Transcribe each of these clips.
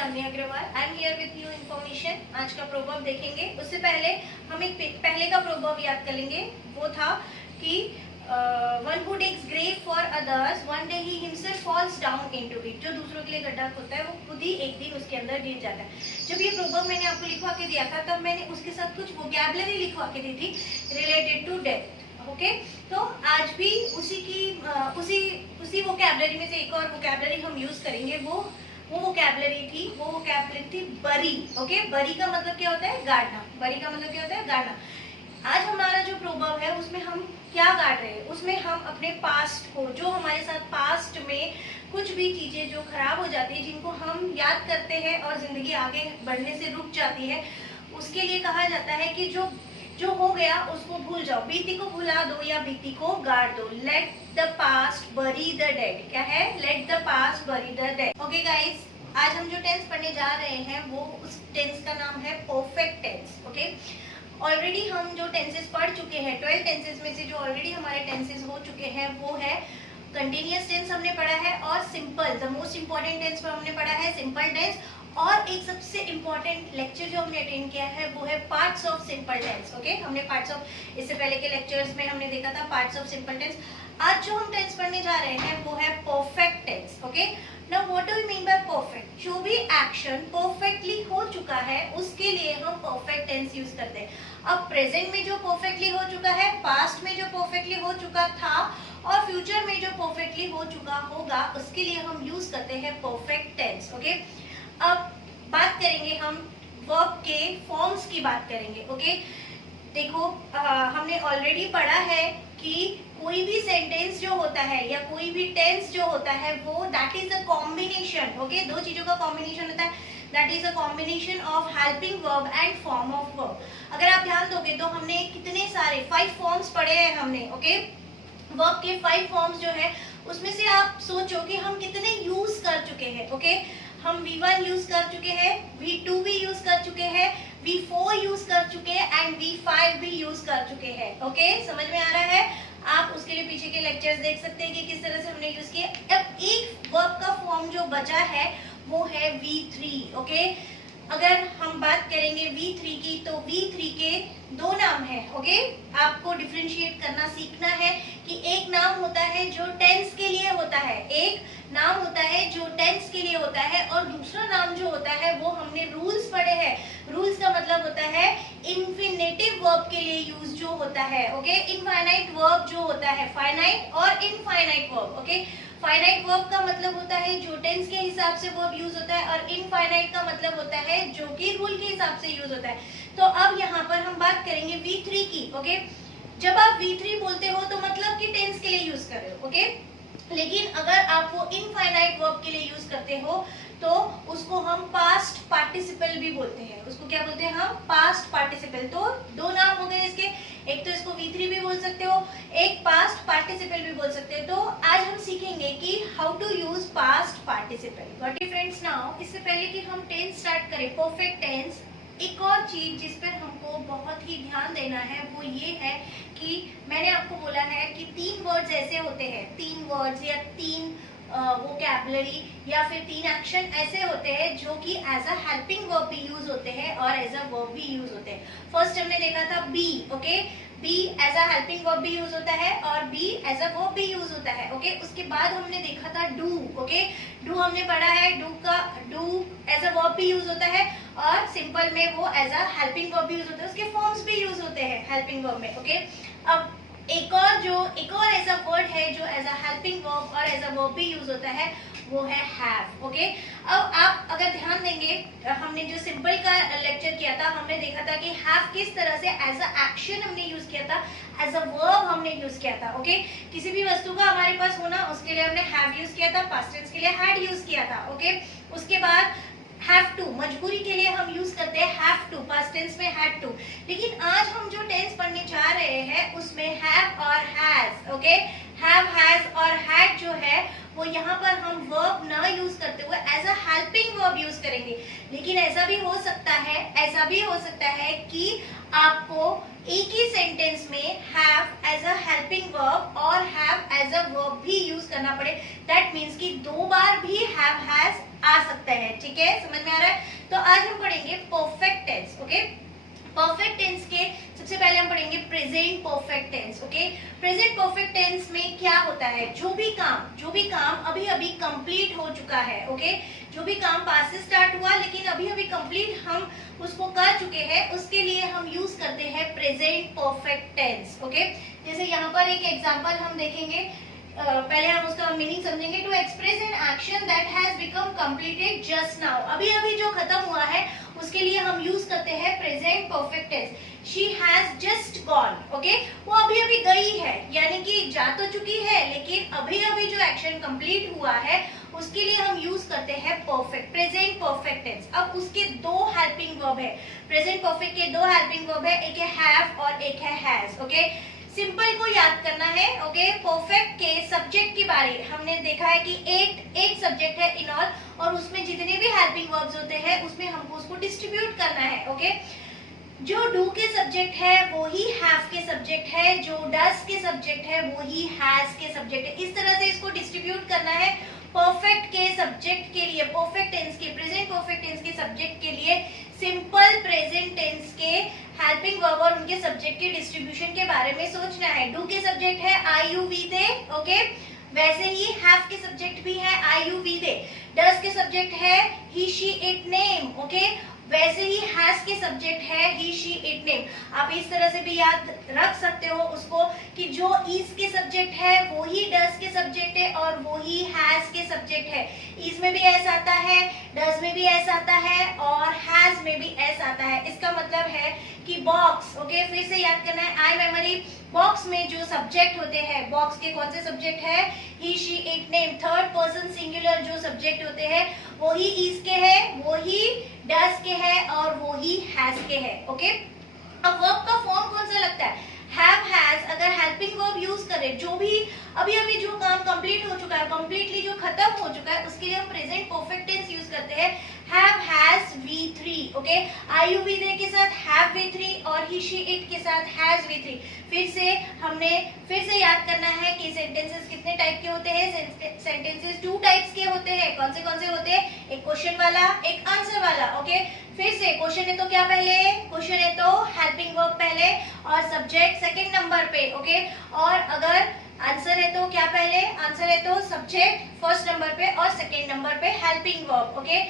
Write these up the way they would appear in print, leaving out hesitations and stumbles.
Chandni Agrawal. I am here with new information. आज का proverb देखेंगे। उससे पहले हम एक पहले का प्रोवर्ब याद कर लेंगे। वो था कि one who digs grave for others one day he himself falls down into it. जो दूसरों के लिए गड्ढा खोदता है वो खुद ही एक दिन उसके अंदर गिर जाता है। जब ये प्रोवर्ब मैंने आपको लिखवा के दिया था तब मैंने उसके साथ कुछ वोकैबुलरी लिखवा के दी थी रिलेटेड टू डेथ। ओके, तो आज भी उसी वोकैबुलरी में से एक और वोकैबुलरी हम यूज करेंगे। वो वोकैबुलरी थी बरी। ओके, बरी का मतलब क्या होता है? गाड़ना। बरी का मतलब क्या होता है? गाड़ना। आज हमारा जो प्रोवर्ब है उसमें हम क्या गाड़ रहे हैं? उसमें हम अपने पास्ट को, जो हमारे साथ पास्ट में कुछ भी चीजें जो खराब हो जाती है, जिनको हम याद करते हैं और जिंदगी आगे बढ़ने से रुक जाती है, उसके लिए कहा जाता है कि जो हो गया उसको भूल जाओ, बीती को भुला दो या बीती को गाड़ दो। लेट द पास्ट बरी द डेड। क्या है? लेट द पास्ट बरी द डेड। ओके गाइस, आज हम जो टेंस पढ़ने जा रहे हैं वो उस टेंस का नाम है परफेक्ट टेंस। ओके, ऑलरेडी हम जो टेंसेस पढ़ चुके हैं, 12 टेंसेस में से जो ऑलरेडी हमारे टेंसेस हो चुके हैं वो है कंटिन्यूअस टेंस हमने पढ़ा है, और simple, the most important tense पर हमने पढ़ा है सिंपल टेंस। और एक सबसे इंपॉर्टेंट लेक्चर जो हमने अटेंड किया है वो है parts of simple tense. Okay, हमने पार्ट्स ऑफ, इससे पहले के लेक्चर्स में हमने देखा था पार्ट्स ऑफ सिंपल टेंस। आज जो हम टेंस पढ़ने जा रहे हैं वो है perfect tense. Okay, now what do we mean by perfect? जो भी एक्शन परफेक्टली हो चुका है उसके लिए हम परफेक्ट टेंस यूज करते हैं। अब प्रेजेंट में जो परफेक्टली हो चुका है, पास्ट में जो परफेक्टली हो चुका था और फ्यूचर में जो परफेक्टली हो चुका होगा, उसके लिए हम यूज करते हैं परफेक्ट टेंस। ओके, अब बात करेंगे हम वर्ब के फॉर्म्स की बात करेंगे। ओके, देखो हमने ऑलरेडी पढ़ा है कि कोई भी सेंटेंस जो होता है या कोई भी टेंस जो होता है वो that is a combination. Okay, दो चीजों का कॉम्बिनेशन होता है, that is a combination of helping verb and form of verb. अगर आप ध्यान दोगे तो हमने कितने सारे 5 फॉर्म्स पढ़े हैं हमने। ओके, वर्ब के 5 फॉर्म्स जो है उसमें से आप सोचो कि हम कितने यूज कर चुके हैं। ओके, हम V1 यूज कर चुके हैं, V2 भी यूज कर चुके हैं, V4 यूज कर चुके हैं एंड V5 भी यूज कर चुके हैं। ओके, समझ में आ रहा है? आप उसके लिए पीछे के लेक्चर्स देख सकते हैं कि किस तरह से हमने यूज किया। अब एक वर्ब का फॉर्म जो बचा है वो है V3। ओके, अगर हम बात करेंगे V3 की तो V3 के 2 नाम है। ओके, आपको डिफरेंशिएट करना सीखना है कि एक नाम होता है जो टेंस के लिए होता है, एक नाम होता है जो टेंस के लिए होता है, और दूसरा नाम जो होता है वो हमने रूल्स पढ़े हैं। रूल्स का मतलब होता है इन्फिनेटिव वर्ब के लिए यूज जो होता है। ओके, इनफाइनाइट वर्ब जो होता है, फाइनाइट और infinite verb. Okay, finite verb का मतलब होता है जो टेंस के हिसाब से वर्ब यूज होता है, और इनफाइनाइट का मतलब होता है जो कि रूल के हिसाब से यूज होता है। तो अब यहाँ पर हम बात करेंगे V3 की। ओके, जब आप V3 बोलते हो तो मतलब कि टेंस के लिए यूज कर रहे हो। ओके, लेकिन अगर आप वो इनफाइनाइट वर्ब के लिए यूज करते हो तो उसको हम पास्ट पार्टिसिपल भी बोलते हैं। उसको क्या बोलते हैं? हम पास्ट पार्टिसिपल। तो 2 नाम हो गए इसके, एक तो इसको V3 भी बोल सकते हो, एक पास्ट पार्टिसिपल भी बोल सकते हो। तो आज हम सीखेंगे कि how to use past participle. Got it friends? Now इससे पहले कि हम टेंस स्टार्ट करें, परफेक्ट टेंस, एक और चीज जिस पर हमको बहुत ही ध्यान देना है वो ये है कि मैंने आपको बोला है कि 3 वर्ड्स ऐसे होते हैं, 3 वर्ड्स या 3 वोकैबुलरी या फिर 3 एक्शन ऐसे होते हैं जो कि एज अ हेल्पिंग वर्ब भी यूज होते हैं और एज अ वर्ब भी यूज होते हैं। फर्स्ट हमने देखा था be. Okay, be as a helping verb भी यूज होता है और बी एज अ वर्ब भी यूज होता है। ओके, उसके बाद हमने देखा था डू। ओके, डू हमने पढ़ा है, डू एज अ वर्ब भी यूज होता है और सिंपल में वो एज अ हेल्पिंग वर्ब भी यूज होता है, उसके फॉर्म्स भी यूज होते हैं हेल्पिंग वर्ब में। ओके, अब एक और ऐसा वर्ड है जो एज अ हेल्पिंग वर्ब और एज अ वर्ब भी यूज होता है, वो है हैव। ओके, अब आप अगर ध्यान देंगे, हमने जो सिंपल का लेक्चर किया था हमने देखा था कि हैव किस तरह से एज अ एक्शन हमने यूज किया था, एज अ वर्ब हमने यूज किया था। ओके, किसी भी वस्तु का हमारे पास होना, उसके लिए हमने हैव यूज किया था, पास्ट टेंस के लिए हैड यूज किया था। ओके, उसके बाद हैव टू, मजबूरी के लिए हम यूज करते हैं हैव टू, पास्ट टेंस में हैड टू। लेकिन आज हम जो टेंस पढ़ने जा रहे हैं उसमें हैव और हैज। ओके, हैव, हैज और हैड जो है वो यहाँ पर हम वर्ब ना यूज करते हुए as a helping verb verb use करेंगे। लेकिन ऐसा भी हो सकता है कि आपको एक ही सेंटेंस में have as a helping verb और हैव एज अ वर्ब भी यूज करना पड़े। दैट मीन्स कि 2 बार भी हैव हैज आ सकता है। ठीक है, समझ में आ रहा है? तो आज हम पढ़ेंगे perfect tense. Okay, perfect tense के सबसे पहले हम पढ़ेंगे present perfect tense. Okay, present perfect tense में क्या होता है? जो भी काम अभी अभी कंप्लीट हो चुका है। ओके, जो भी काम पास से स्टार्ट हुआ लेकिन अभी अभी कंप्लीट हम उसको कर चुके हैं, उसके लिए हम यूज करते हैं प्रेजेंट परफेक्ट टेंस। ओके, जैसे यहाँ पर एक एग्जांपल हम देखेंगे, पहले हम उसका मीनिंग समझेंगे। To express an action that has become completed just now, अभी अभी जो खत्म हुआ है उसके लिए हम यूज करते हैं present perfect tense. She has just gone, okay, वो अभी अभी गई है, यानी कि जा तो चुकी है लेकिन अभी अभी जो एक्शन कंप्लीट हुआ है उसके लिए हम यूज करते हैं परफेक्ट प्रेजेंट परफेक्ट टेंस। अब उसके 2 हेल्पिंग वर्ब है, प्रेजेंट परफेक्ट के 2 हेल्पिंग वर्ब है, एक है हैव और एक है हैज। ओके, सिंपल को याद करना है। ओके, परफेक्ट के सब्जेक्ट की बारी हमने देखा है कि 8 सब्जेक्ट है इन ऑल, और उसमें जितने भी हेल्पिंग वर्ब्स होते हैं उसमें हमको उसको डिस्ट्रीब्यूट करना है। ओके, जो डू के सब्जेक्ट है वो ही हैव के सब्जेक्ट है, जो डज के सब्जेक्ट है वो ही हैज के सब्जेक्ट है। इस तरह से इसको डिस्ट्रीब्यूट करना है। परफेक्ट के सब्जेक्ट के लिए, परफेक्ट टेंस के, प्रेजेंट परफेक्ट टेंस के सब्जेक्ट के लिए सिंपल प्रेजेंट टेंस के हेल्पिंग वर्ब और उनके सब्जेक्ट के डिस्ट्रीब्यूशन के बारे में सोचना है। डू के सब्जेक्ट है आई यू वी दे। ओके, वैसे ही हैव के सब्जेक्ट भी है आई यू वी दे। डज के सब्जेक्ट है he she it name. Okay, वैसे ही हैज के सब्जेक्ट है ही शी इट नेम। आप इस तरह से भी याद रख सकते हो उसको कि जो इज के सब्जेक्ट है वो ही डज के सब्जेक्ट है और वो ही हैज के सब्जेक्ट है। इज में भी एस आता है, डज में भी एस आता है और हैज में भी एस आता है। इसका मतलब है कि बॉक्स, ओके, फिर से याद करना है आई मेमोरी, बॉक्स में जो सब्जेक्ट होते हैं, बॉक्स के कौन से सब्जेक्ट है? He she it name. Third person singular जो सब्जेक्ट होते हैं वो ही इज के है, वो ही डज के है और वो ही हैज के है। ओके, अब वर्ब का फॉर्म कौन सा लगता है? Have has. अगर हेल्पिंग वर्ब यूज करें, जो भी अभी अभी जो काम कंप्लीट हो चुका है, कंप्लीटली जो खत्म हो चुका है, उसके लिए हम प्रेजेंट परफेक्ट टेंस यूज करते हैं have has V3। Okay, I you we they के साथ हैव V3 और ही शी इट के साथ हैज V3। फिर से याद करना है कि सेंटेंसेस कितने टाइप के होते हैं। सेंटेंसेस 2 टाइप्स के होते हैं। कौन से होते हैं? एक क्वेश्चन वाला, एक आंसर वाला। ओके, फिर से क्वेश्चन है तो क्या पहले? क्वेश्चन है तो हेल्पिंग वर्ब पहले और सब्जेक्ट सेकंड नंबर पे। ओके, और अगर आंसर है तो क्या पहले? आंसर है तो सब्जेक्ट फर्स्ट नंबर पे और सेकंड नंबर पे हेल्पिंग वर्ब। ओके,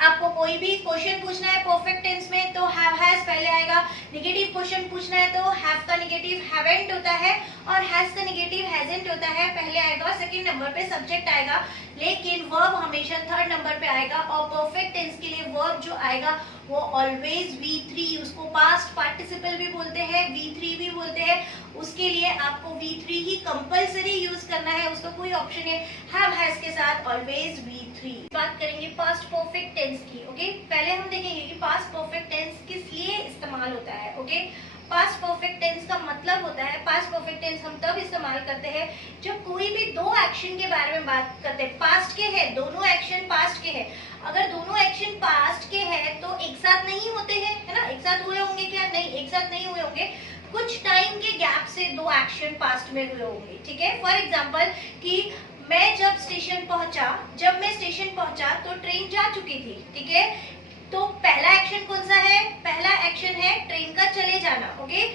आपको कोई भी क्वेश्चन पूछना है परफेक्ट टेंस में तो हैव हैज पहले आएगा। नेगेटिव क्वेश्चन पूछना है तो हैव का नेगेटिव हैवेंट होता है और हैज का नेगेटिव हैजंट होता है, पहले आएगा और सेकंड नंबर पे सब्जेक्ट आएगा। लेकिन वर्ब हमेशा थर्ड नंबर पे आएगा और परफेक्ट टेंस के लिए वर्ब जो आएगा वो ऑलवेज V3, उसको पास्ट पार्टिसिपल भी बोलते हैं, V3 भी बोलते हैं। उसके लिए आपको V3 ही कंपलसरी यूज करना है, उसका कोई ऑप्शन है हैव हैज के साथ ऑलवेज V3। बात करेंगे पास्ट परफेक्ट टेंस की। ओके, पहले हम देखेंगे कि पास्ट परफेक्ट टेंस किस लिए इस्तेमाल होता है। ओके, पास्ट परफेक्ट टेंस का मतलब होता है, पास्ट परफेक्ट टेंस हम तब इस्तेमाल करते हैं जब कोई भी 2 एक्शन के बारे में बात करते हैं, पास्ट के हैं, दोनों एक्शन पास्ट के हैं। अगर दोनों एक्शन पास्ट के हैं तो एक साथ नहीं होते हैं, है ना? एक साथ हुए होंगे क्या? नहीं, एक साथ नहीं हुए होंगे, कुछ टाइम के गैप से 2 एक्शन पास्ट में हुए होंगे। ठीक है, फॉर एग्जाम्पल कि मैं जब स्टेशन पहुंचा तो ट्रेन जा चुकी थी। ठीक है, तो पहला एक्शन कौन सा है? पहला एक्शन है ट्रेन का चले जाना। ओके,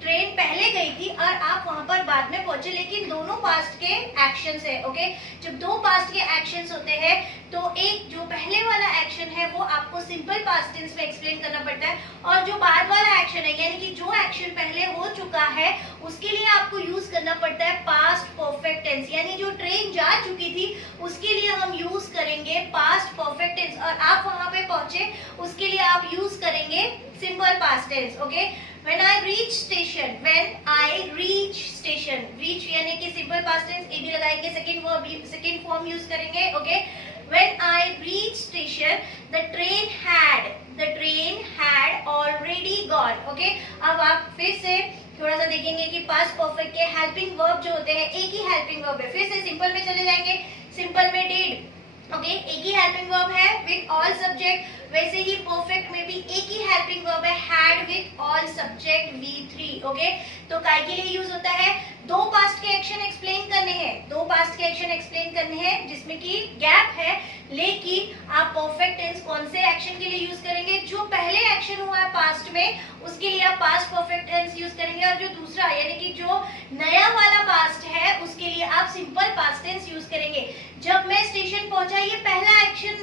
ट्रेन पहले गई थी और आप वहां पर बाद में पहुंचे, लेकिन दोनों पास्ट के एक्शंस है। ओके, जब 2 पास्ट के एक्शंस होते हैं तो एक जो पहले वाला एक्शन है वो आपको सिंपल पास्ट टेंस में एक्सप्लेन करना पड़ता है, और जो बाद वाला एक्शन है यानी कि जो एक्शन पहले हो चुका है उसके लिए आपको यूज करना पड़ता है पास्ट परफेक्ट टेंस। यानी जो ट्रेन जा चुकी थी उसके लिए हम यूज करेंगे पास्ट परफेक्ट टेंस, और आप वहां पे पहुंचे उसके लिए आप यूज करेंगे simple past tense. Okay, when I reach station, reach यानी कि सिंपल पास्ट टेंस, ए भी लगाएंगे, सेकंड फॉर्म यूज करेंगे। Okay, when I reach station, the train had already gone. Okay, अब आप फिर से थोड़ा सा देखेंगे कि पास्ट परफेक्ट के हेल्पिंग वर्ब जो होते हैं एक ही हेल्पिंग वर्ब है। फिर से सिंपल में चले जाएंगे, सिंपल में डिड, ओके एक ही हेल्पिंग वर्ब है विद ऑल सब्जेक्ट, वैसे ही परफेक्ट में भी एक ही हेल्पिंग वर्ब है had with all subject V3। Okay तो काय के लिए यूज होता है, दो पास्ट के एक्शन एक्सप्लेन करने हैं, दो पास्ट के एक्शन एक्सप्लेन करने हैं जिसमें कि गैप है, लेकिन आप परफेक्ट टेंस कौन से एक्शन के लिए यूज करेंगे, जो पहले एक्शन हुआ है पास्ट में उसके लिए आप पास्ट परफेक्ट टेंस यूज करेंगे, और जो दूसरा यानी कि जो नया वाला पास्ट है उसके लिए आप सिंपल पास्ट टेंस यूज करेंगे। जब मैं स्टेशन पहुंचा, ये पहला एक्शन,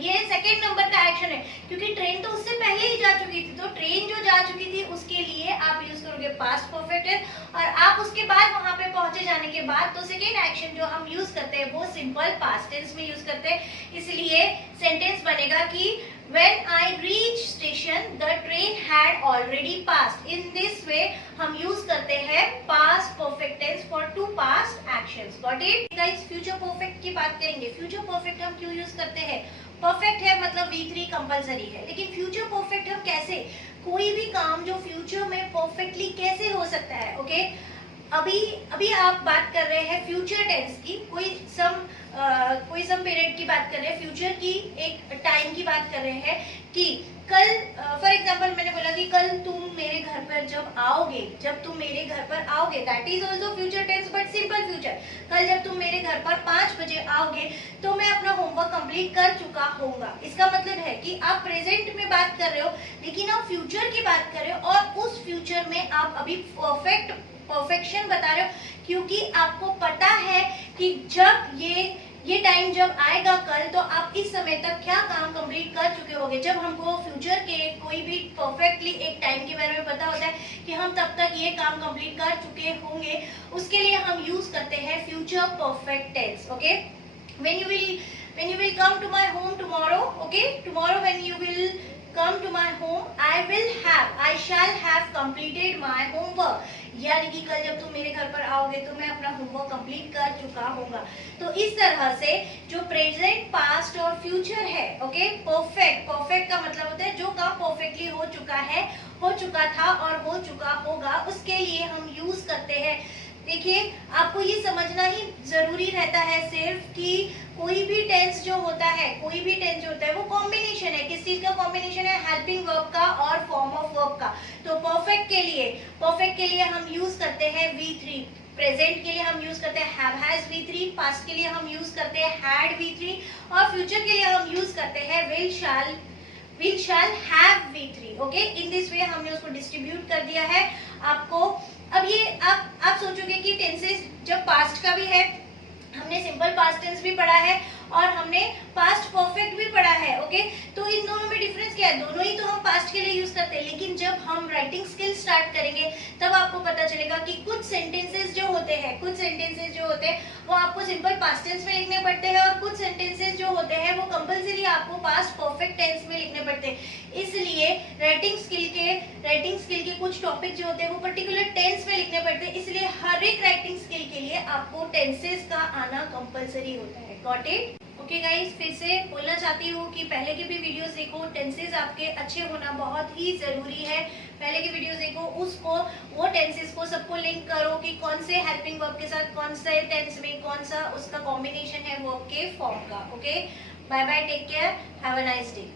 ये सेकंड नंबर का एक्शन है क्योंकि ट्रेन तो उससे पहले ही जा चुकी थी, तो ट्रेन जो जा चुकी थी उसके लिए आप यूज करोगे पास्ट परफेक्ट टेंस, और आप उसके बाद वहां पे पहुंचे जाने के बाद तो सेकेंड एक्शन जो हम यूज करते हैं वो सिंपल पास्ट टेंस में यूज करते हैं। इसलिए सेंटेंस बनेगा कि when I reached station the train had already passed। in this way हम यूज करते हैं past perfect tense for two past actions। got it guys? future perfect की बात करेंगे। future perfect हम क्यों यूज करते हैं, परफेक्ट है मतलब V3 कंपलसरी है, लेकिन फ्यूचर परफेक्ट हम कैसे, कोई भी काम जो फ्यूचर में परफेक्टली कैसे हो सकता है। ओके अभी आप बात कर रहे हैं फ्यूचर टेंस की, कोई सम पीरियड की बात कर रहे हैं, फ्यूचर की एक टाइम की बात कर रहे हैं कि कल, फॉर एग्जांपल मैंने बोला कि कल तुम मेरे घर पर जब आओगे, जब तुम मेरे घर पर आओगे, that is also future tense but simple future. कल जब तुम मेरे घर पर 5 बजे आओगे तो मैं अपना होमवर्क कंप्लीट कर चुका होऊंगा। इसका मतलब है कि आप प्रेजेंट में बात कर रहे हो लेकिन आप फ्यूचर की बात कर रहे हो, और उस फ्यूचर में आप अभी परफेक्शन बता रहे हो क्योंकि आपको पता है कि जब ये टाइम जब आएगा कल तो आप इस समय तक क्या काम कंप्लीट कर चुके होंगे। जब हमको फ्यूचर के कोई भी परफेक्टली एक टाइम के बारे में पता होता है कि हम तब तक ये काम कंप्लीट कर चुके होंगे, उसके लिए हम यूज करते हैं future perfect tense. Okay when you will come to my home tomorrow, okay tomorrow when you will come to my home I shall have completed my homework। यानी कि कल जब तुम मेरे घर पर आओगे तो मैं अपना होमवर्क कंप्लीट कर चुका होगा। तो इस तरह से जो प्रेजेंट पास्ट और फ्यूचर है, ओके परफेक्ट का मतलब होता है जो काम परफेक्टली हो चुका है, हो चुका था और हो चुका होगा, उसके लिए हम यूज करते हैं। देखिए आपको ये समझना ही जरूरी रहता है सिर्फ कि कोई भी टेंस जो होता है वो कॉम्बिनेशन है। किस चीज का कॉम्बिनेशन है, हेल्पिंग वर्ब का और फॉर्म ऑफ वर्ब का। तो परफेक्ट के लिए हम यूज करते हैं V3, प्रेजेंट के लिए हम यूज करते हैं हैव हैज V3, पास्ट के लिए हम यूज करते हैं हैड V3, और फ्यूचर के लिए हम यूज करते हैं will shall have V3। Okay in this way हमने उसको डिस्ट्रीब्यूट कर दिया है आपको। अब ये आप सोचोगे कि टेंसेस जब पास्ट का भी है, हमने सिंपल पास्ट टेंस भी पढ़ा है और हमने पास्ट परफेक्ट भी पढ़ा है। ओके तो इन दोनों में डिफरेंस क्या है, दोनों ही तो हम पास्ट के लिए यूज करते हैं, लेकिन जब हम राइटिंग स्किल स्टार्ट करेंगे तब आपको पता चलेगा कि कुछ सेंटेंसेस जो होते हैं वो आपको सिंपल पास्ट टेंस में लिखने पड़ते हैं, और कुछ सेंटेंसेस जो होते हैं वो कंपलसरी आपको पास्ट परफेक्ट टेंस में लिखने पड़ते हैं। इसलिए राइटिंग स्किल के कुछ टॉपिक जो होते हैं वो पर्टिकुलर टेंस में लिखने पड़ते हैं, इसलिए हर एक राइटिंग स्किल के लिए आपको टेंसेस का आना कंपलसरी होता है। Got it? ओके गाइस, फिर से बोलना चाहती हूँ कि पहले की भी वीडियोस देखो, टेंसेस आपके अच्छे होना बहुत ही जरूरी है। पहले की वीडियोस देखो, उसको वो टेंसेस को सबको लिंक करो कि कौन से हेल्पिंग वर्ब के साथ कौन से टेंस में कौन सा उसका कॉम्बिनेशन है वर्ब के फॉर्म का। Okay bye bye, take care, have a nice day.